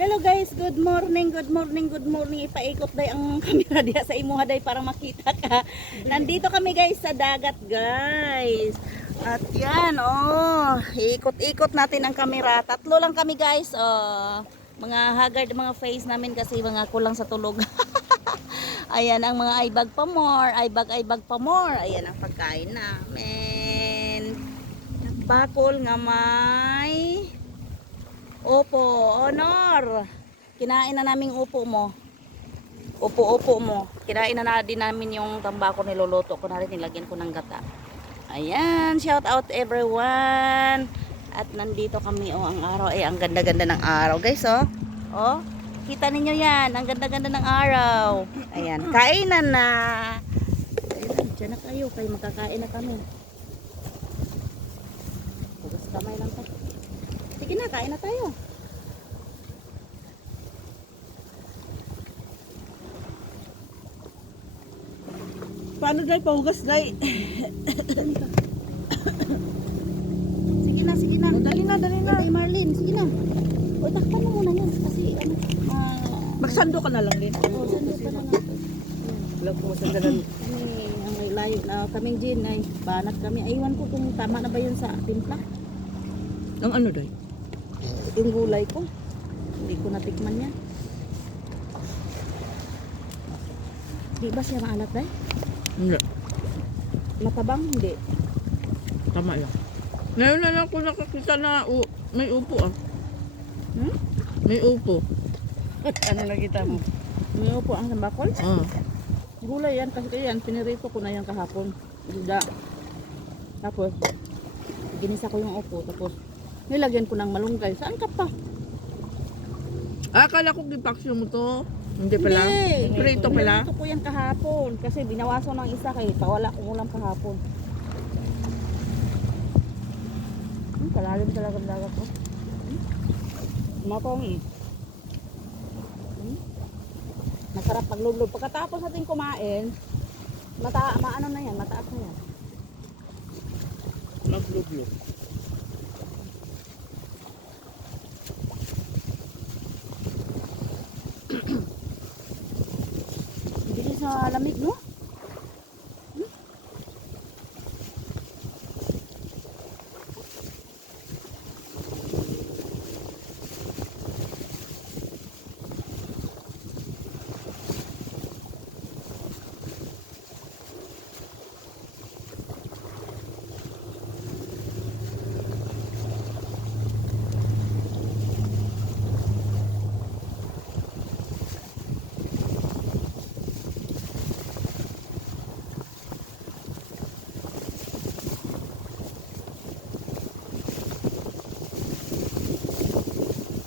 Hello guys, good morning, good morning, good morning. Ipaikot day ang camera diya sa imuha day para makita ka. Nandito kami guys sa dagat guys. At yan ikot-ikot natin ang camera. Tatlo lang kami guys. Mga haggard mga face namin kasi mga kulang sa tulog. Ayan ang mga aibag pa more, aibag pa more. Ayan ang pagkain namin. Bakol nga may opo, honor. Kinain na naming upo mo. Upo mo. Kinain na din namin yung tambako niluluto ko na rin. Nilagyan ko ng gata. Ayan, shout out everyone. At nandito kami ang araw. Ang ganda-ganda ng araw guys kita ninyo yan. Ang ganda-ganda ng araw. Ayan, kainan na. Ayan, dyan na kayo. Kayo makakain na kami. Hugas kamay lang tayo. Sige na, kain na tayo. Paano dahil pahugas dahil? Sige na, sige na. Dali na. Tay Marlene, sige na. O, takpan mo muna yan. Kasi, Magsando ka na lang din. sando pa na natin. Wala ko masandalan. Kami, ang may layo na kaming gin ay banat kami. Aywan ko kung tama na ba yun sa timpla. Ang ano dahil? Yung gulay ko. Hindi ko natikman yan. Di ba siya maalat dahil? Hindi. Matabang? Hindi. Tama lang. Ngayon na lang ako nakakita na may upo Hmm? May upo. Ano nakita mo? Ngayon po ang sambakol. Ah. Gulay yan kasi yan. Pinirito ko na yan kahapon. Isda. Tapos, ginisa ko yung upo. Tapos, nilagyan ko ng malunggay. Saan ka pa? Akala ko gipaksyo mo to. Hindi pala. Hindi. Prito pala. Pinirito ko yan kahapon. Kasi binawaso ng isa kay pawala ko ulam kahapon. Kalalim talaga ang dagat ko. Matong. Masarap paglublob. Pagkatapos natin kumain, maano na yan, mataas na yan. Naglublo. Hindi sa lamig, no?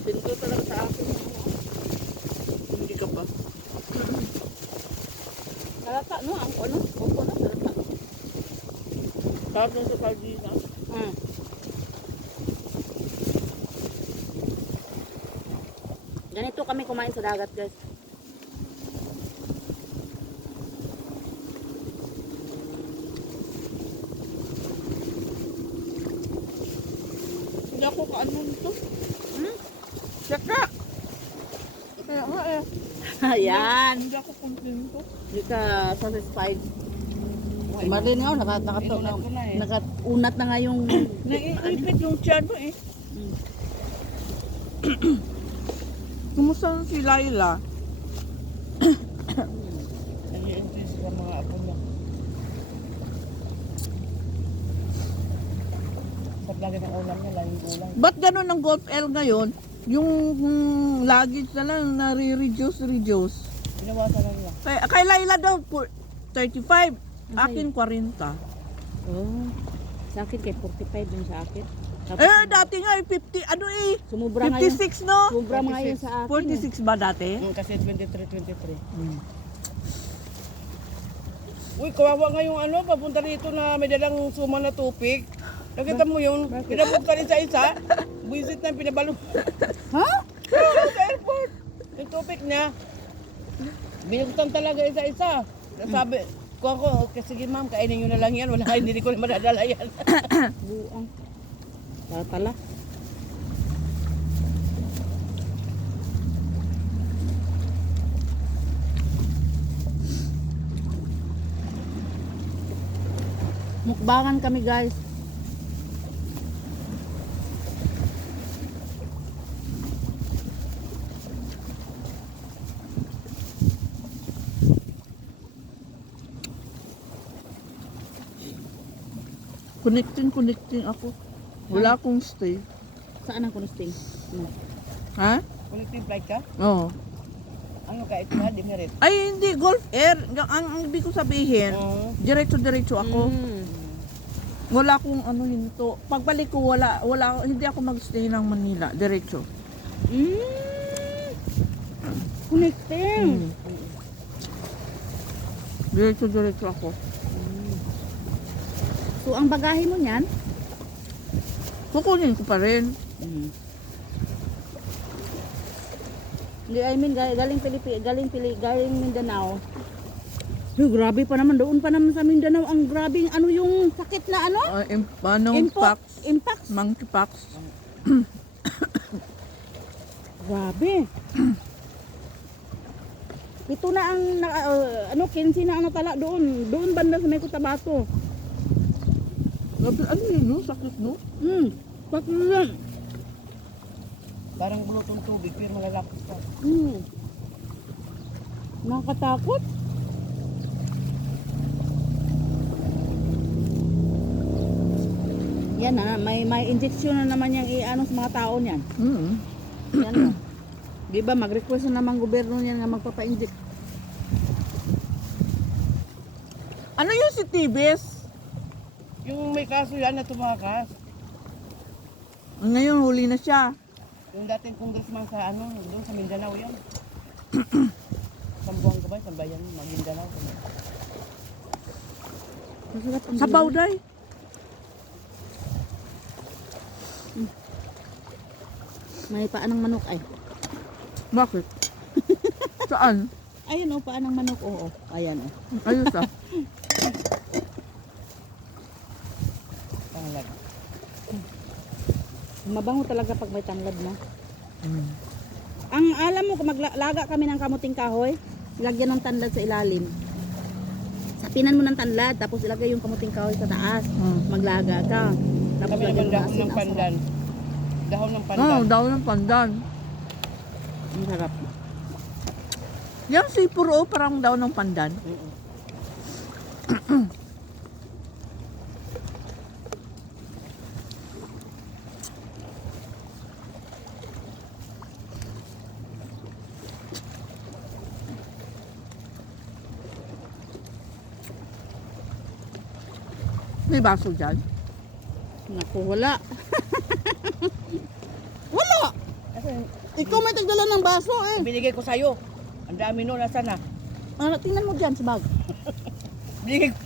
Pinto talaga sa akin. Hindi ka pa. Halata, no? Ang ano? Opo na, halata. Tapos sa kaldina. Ganito kami kumain sa dagat, guys. Hindi ako kaano nito. Saka! Kaya nga Ayan. Hindi ako kontento. Hindi ka satisfied. Marlene nga, nakaunat na nga yung... Naiipit yung tiyan mo eh. Kumusta si Laila? Nag-i-increase sa mga apo niya. Sa lagi ng ulam niya, laging ulam. Ba't ganun ang Golf L ngayon? Yung luggage na lang nare-reduce. Pinawasan na nila. Kay Laila daw, 35. Akin, 40. Oh, sa akin kay 45 yung sa akin. Tapos, Dati nga, 50, ano sumubra nga yun. 56 no? Sumubra nga yun sa akin. 46 ba dati? Kasi 23. Uy, kawawa nga yung papunta rito na may dalang suma na tupig. Nakita mo yun? Pinapunta rin sa isa. Buisit na pinabalo. Ha? Sa airport. Yung tupig niya. Binuktan talaga isa-isa. Sabi, kuha ko, okay, sige ma'am, kainin nyo na lang yan. Wala, hindi ko na madadala yan. Buang. Tala. Mukbangan kami guys. Connecting ako. Wala akong stay. Saan ang kunisting? Ha? Connecting flight ka? Oo. Ano ka? Ito na, demerit. Ay, hindi. Gulf Air. Ang ibig ko sabihin, Oo. diretso-diretso ako. Mm. Wala akong ano hinto. Pagbalik ko, hindi ako magstay ng Manila. Diretso. Connecting. Diretso-diretso ako. So ang bagahe mo niyan? Kukunin ko pa rin. Hindi, I mean, galing Mindanao. Hey, grabe pa naman, doon pa naman sa Mindanao, ang grabing ano yung sakit na ano? Pox. Monkeypox. Grabe. Ito na ang, 15 na ano tala doon. Doon banda sa may Cotabato. Ano yun, no? Sakit, no? Pati yan. Parang bulutong tubig, pero malalapot ka. Nakakatakot. Yan na, may injection na naman yung i-ano sa mga tao niyan. Yan na. Di ba, mag-request na naman gobyerno niyan nga magpapa-inject. Ano yung si Tibes? Yung may kaso yan na tumakas. Ngayon, huli na siya. Yung dating congressman sa ano, doon sa Mindanao yan. Sambuang ka ba? Sambayan, Mindanao. Masarap ang Sa Bauday. May paa ng manok ay. Bakit? Saan? Ayan o, paa ng manok. Oo, ayan o. Ayos ah. Tanglad. Mabango talaga pag may tanglad na. Ang alam mo, kung maglaga kami ng kamuting kahoy, lagyan ng tanlad sa ilalim. Sapinan mo ng tanlad, tapos ilagay yung kamuting kahoy sa taas. Maglaga ka. Tapos Kami lagyan naman mo dahon ng pandan. Dahon ng Oo, pandan. daw ng pandan. Ang sarap. Yung si Puro, parang daw ng pandan. May baso dyan? Naku, wala. Wala! Kasi Ikaw may tagdala ng baso eh. binigay ko sa'yo. Ang dami nun, nasaan na? Tingnan mo dyan sa bag. Binigay ko.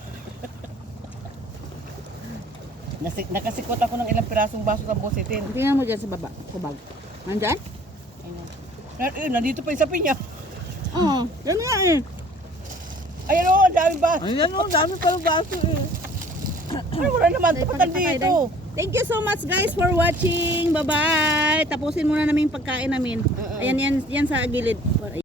Nakasikwat ako ng ilang pirasong baso sa bositin. Tingnan mo dyan sa baba, sa bag. Nandyan? Nandito pa yung sapi niya. Oo, yan nga eh. Ayan o, ang dami ba? Ayan o, dami palang baso eh. Ano wala naman, tapat dito. Thank you so much guys for watching. Bye-bye. Tapusin muna namin yung pagkain namin. Ayan, yan sa gilid.